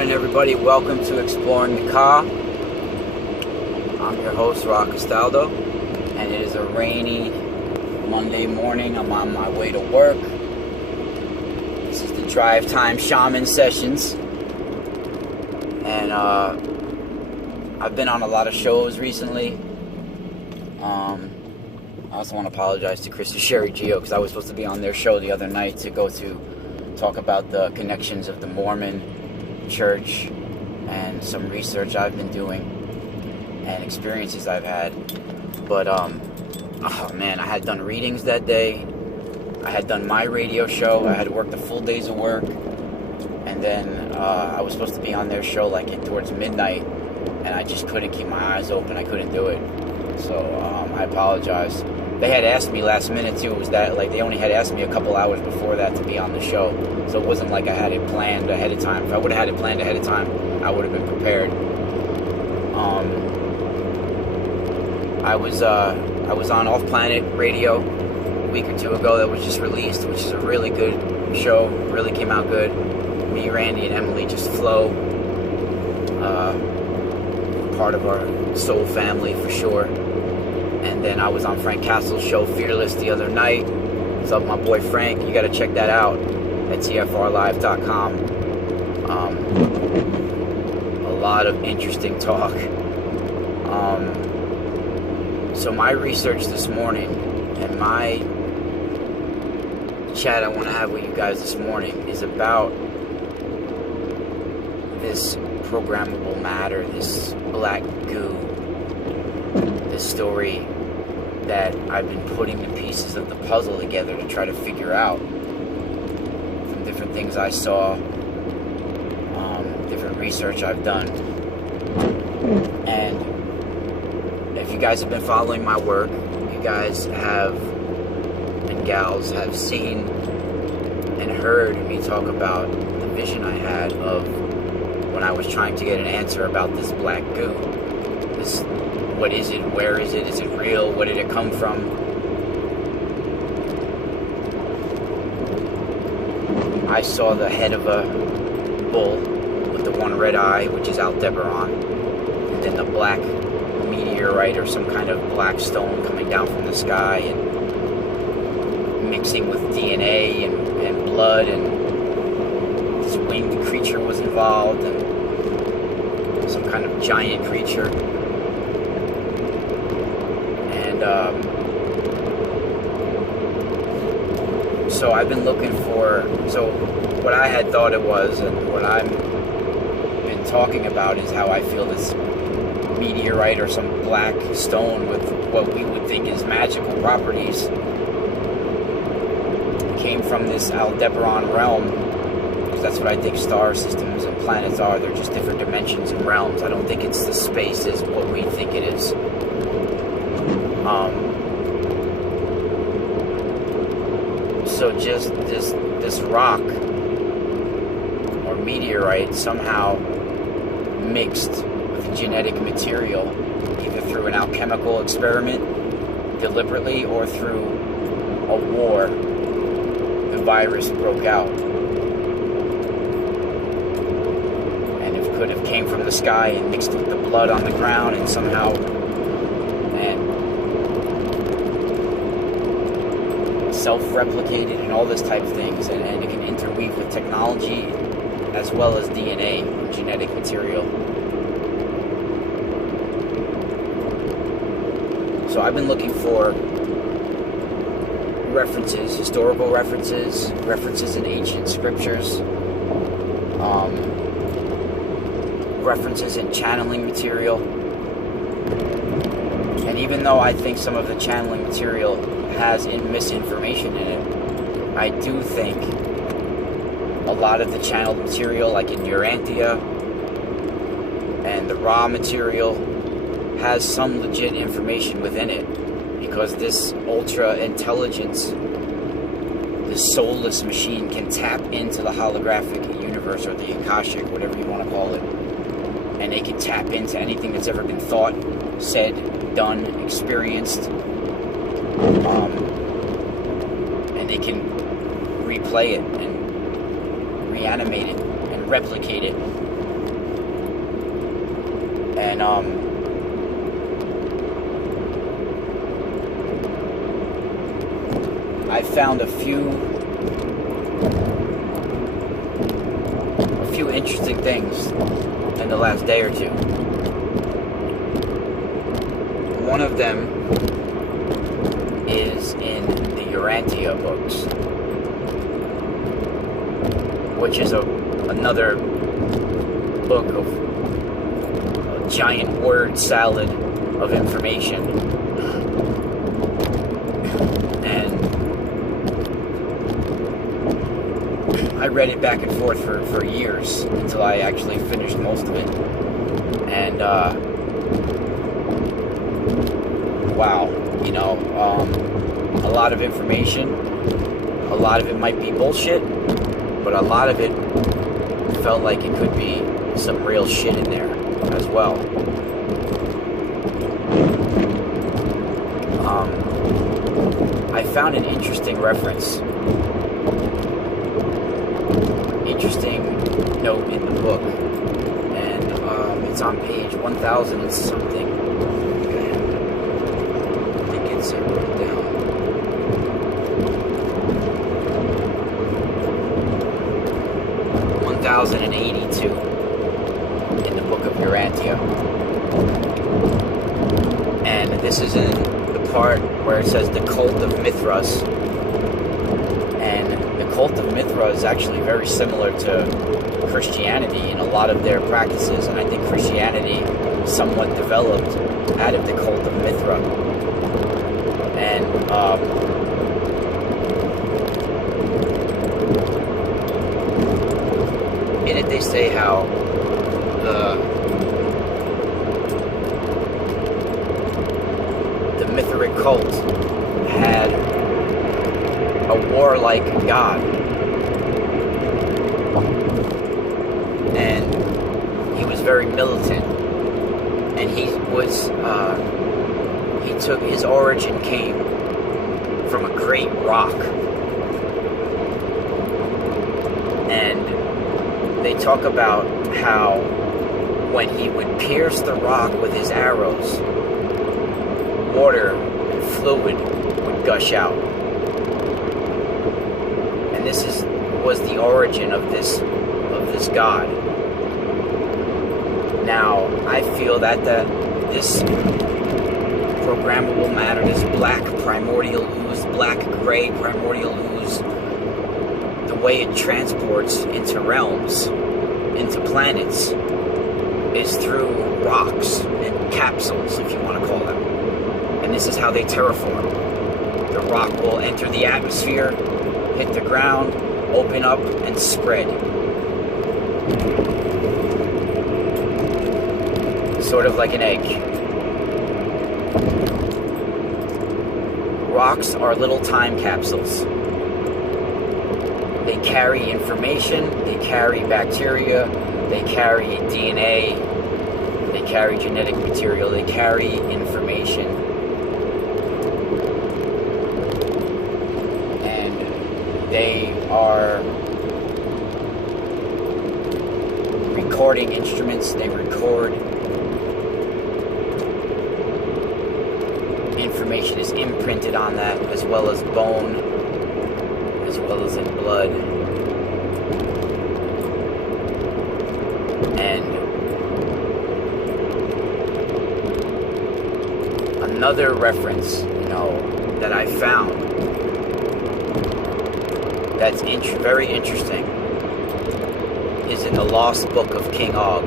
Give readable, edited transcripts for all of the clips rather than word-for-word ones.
morning, everybody. Welcome to Exploring the Ka. I'm your host, Rock Castaldo, and it is a rainy Monday morning. I'm on my way to work. This is the Drive Time Shaman Sessions, and I've been on a lot of shows recently. I also want to apologize to Chris and Sherry Gio, because I was supposed to be on their show the other night to talk about the connections of the Mormon Church and some research I've been doing and experiences I've had. But oh man, I had done readings that day. I had done my radio show. I had worked a full days of work, and then I was supposed to be on their show towards midnight, and I just couldn't keep my eyes open. I couldn't do it. So I apologize. They had asked me last minute too. It was that they only had asked me a couple hours before that to be on the show, so it wasn't like I had it planned ahead of time. If I would have had it planned ahead of time, I would have been prepared. I was on Off Planet Radio a week or two ago that was just released, which is a really good show. Really came out good. Me, Randy, and Emily just flow. Part of our soul family for sure. And then I was on Frank Castle's show, Fearless, the other night. What's up, my boy Frank? You got to check that out at tfrlive.com. A lot of interesting talk. So my research this morning and my chat I want to have with you guys this morning is about this programmable matter, this black goo, this story that I've been putting the pieces of the puzzle together to try to figure out from different things I saw, different research I've done. And if you guys have been following my work, you guys have, and gals, have seen and heard me talk about the vision I had of when I was trying to get an answer about this black goo. What is it? Where is it? Is it real? Where did it come from? I saw the head of a bull with the one red eye, which is Aldebaran, and then the black meteorite or some kind of black stone coming down from the sky and mixing with DNA and blood, and this winged creature was involved, and some kind of giant creature. So I've been looking for, what I had thought it was, and what I've been talking about is how I feel this meteorite or some black stone with what we would think is magical properties came from this Aldebaran realm, because that's what I think star systems and planets are. They're just different dimensions and realms. I don't think it's the space is what we think it is. So just this rock or meteorite somehow mixed with genetic material, either through an alchemical experiment, deliberately, or through a war. The virus broke out, and it could have came from the sky and mixed with the blood on the ground, and somehow self-replicated and all this type of things, and it can interweave with technology as well as DNA, genetic material. So I've been looking for references, historical references, references in ancient scriptures, references in channeling material. And even though I think some of the channeling material has misinformation in it, I do think a lot of the channeled material, like in Urantia and the raw material, has some legit information within it, because this ultra intelligence, this soulless machine, can tap into the holographic universe, or the Akashic, whatever you want to call it, and they can tap into anything that's ever been thought, said, done, experienced, and they can replay it and reanimate it and replicate it And I found a few interesting things in the last day or two. One of them is in the Urantia books, which is another book of a giant word salad of information. And I read it back and forth for years until I actually finished most of it. And wow, you know, a lot of information. A lot of it might be bullshit, but a lot of it felt like it could be some real shit in there as well. I found an interesting reference, interesting note in the book, and it's on page 1000 and something. I think it's written down. 1082 in the book of Urantia. And this is in the part where it says the cult of Mithras. And the cult of Mithras is actually very similar to Christianity in a lot of their practices. And I think Christianity somewhat developed out of the cult of Mithra. And in it they say how the Mithric cult had a warlike god, and he was very militant, and he took his origin came from a great rock. And they talk about how when he would pierce the rock with his arrows, water and fluid would gush out. And this was the origin of this god. Now, I feel that this programmable matter, this black primordial ooze, black-gray primordial ooze, the way it transports into realms, into planets, is through rocks and capsules, if you want to call them. And this is how they terraform. The rock will enter the atmosphere, hit the ground, open up, and spread. Sort of like an egg. Rocks are little time capsules. They carry information, they carry bacteria, they carry DNA, they carry genetic material, they carry information. And they are recording instruments, they record. Information is imprinted on that, as well as bone, as well as in blood. And another reference, that I found that's very interesting is in the Lost Book of King Og.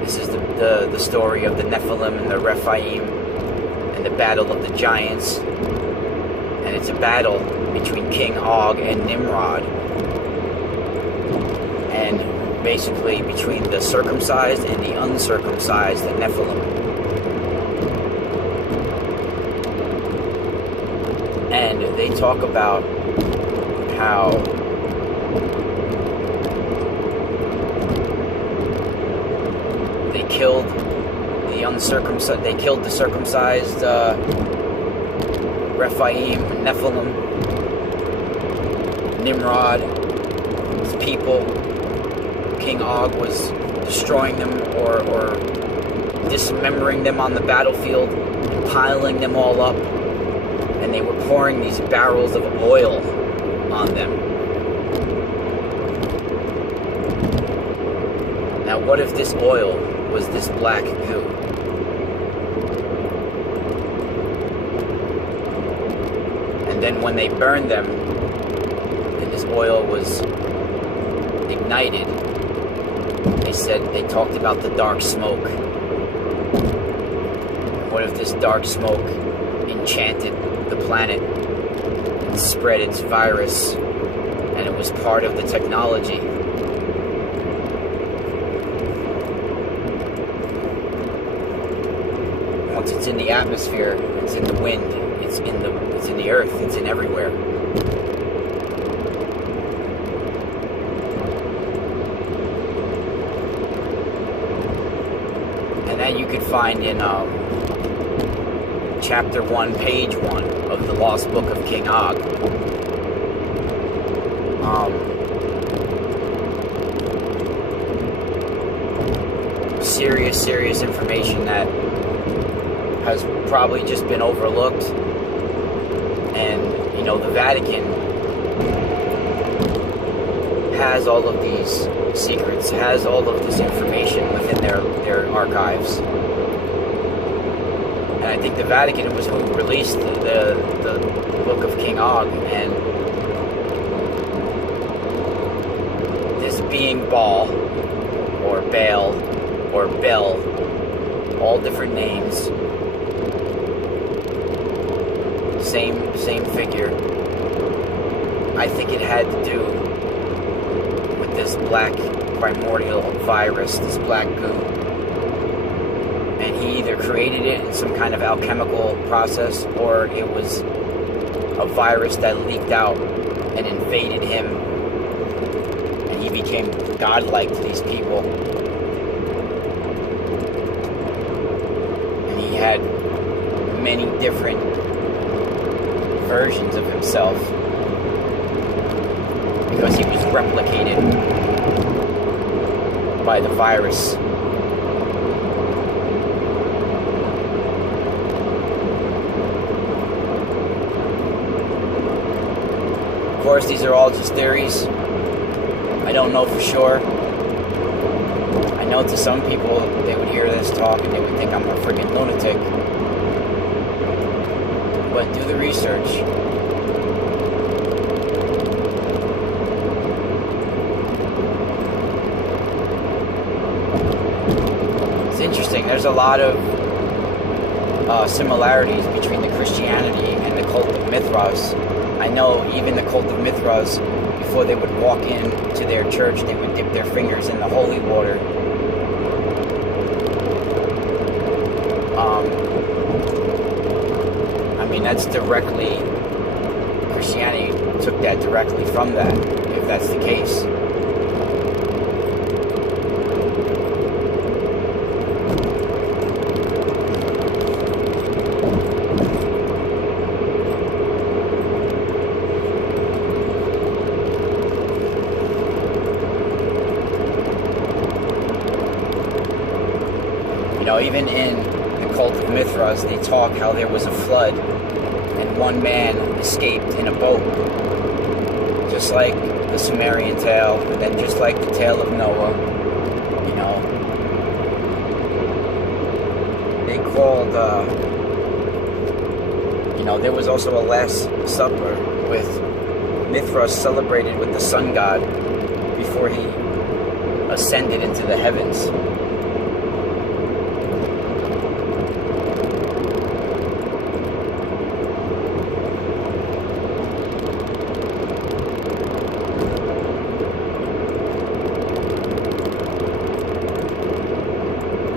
This is the story of the Nephilim and the Rephaim and the battle of the giants. And it's a battle between King Og and Nimrod. And basically between the circumcised and the uncircumcised, the Nephilim. And they talk about how they killed the uncircumcised, they killed the circumcised Rephaim, Nephilim, Nimrod, his people, King Og was destroying them or dismembering them on the battlefield, piling them all up, and they were pouring these barrels of oil on them. Now, what if this oil was this black goo? And then when they burned them, and this oil was ignited, they talked about the dark smoke. What if this dark smoke enchanted the planet and spread its virus, and it was part of the technology? Once it's in the atmosphere, it's in the wind, it's in the earth, it's in everywhere. And that you could find in chapter 1, page 1 of the Lost Book of King Og. Serious information that has probably just been overlooked. And, you know, the Vatican has all of these secrets, has all of this information within their archives. And I think the Vatican was who released the Book of King Og, and this being Baal, or Baal, or Bel, all different names, same figure. I think it had to do with this black primordial virus, this black goo. And he either created it in some kind of alchemical process, or it was a virus that leaked out and invaded him, and he became godlike to these people. And he had many different versions of himself because he was replicated by the virus. Of course, these are all just theories. I don't know for sure. I know to some people, they would hear this talk and they would think I'm a freaking lunatic. But do the research. It's interesting. There's a lot of similarities between the Christianity and the cult of Mithras. I know even the cult of Mithras, before they would walk into their church, they would dip their fingers in the holy water. I mean, that's directly, Christianity took that directly from that, if that's the case. Even in the cult of Mithras, they talk how there was a flood and one man escaped in a boat, just like the Sumerian tale, and then just like the tale of Noah. You know, they called, there was also a Last Supper with Mithras celebrated with the sun god before he ascended into the heavens.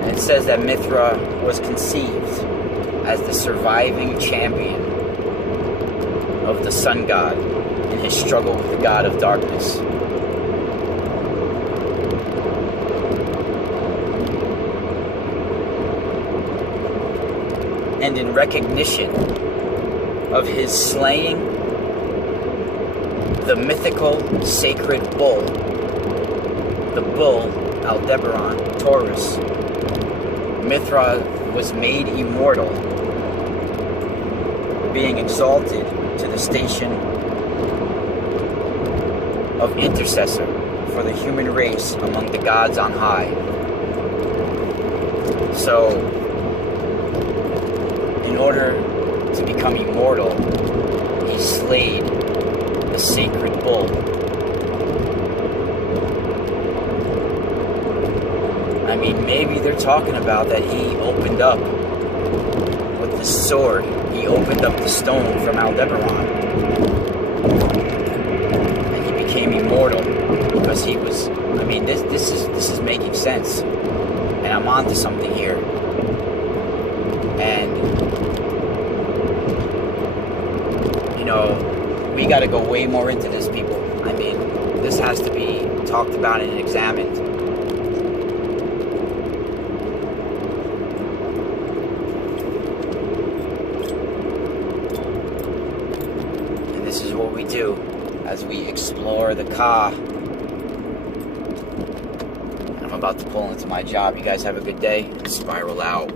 It says that Mithra was conceived as the surviving champion of the sun god in his struggle with the god of darkness. And in recognition of his slaying the mythical sacred bull the bull, Aldebaran, Taurus, Mithras was made immortal, being exalted to the station of intercessor for the human race among the gods on high. So, in order to become immortal, he slayed the sacred bull. I mean, maybe they're talking about that he opened up with the sword. He opened up the stone from Aldebaran. And he became immortal because he was. I mean, this is making sense, and I'm onto something here. And you know, we got to go way more into this, people. I mean, this has to be talked about and examined. This is what we do as we explore the Ka. I'm about to pull into my job. You guys have a good day. Spiral out.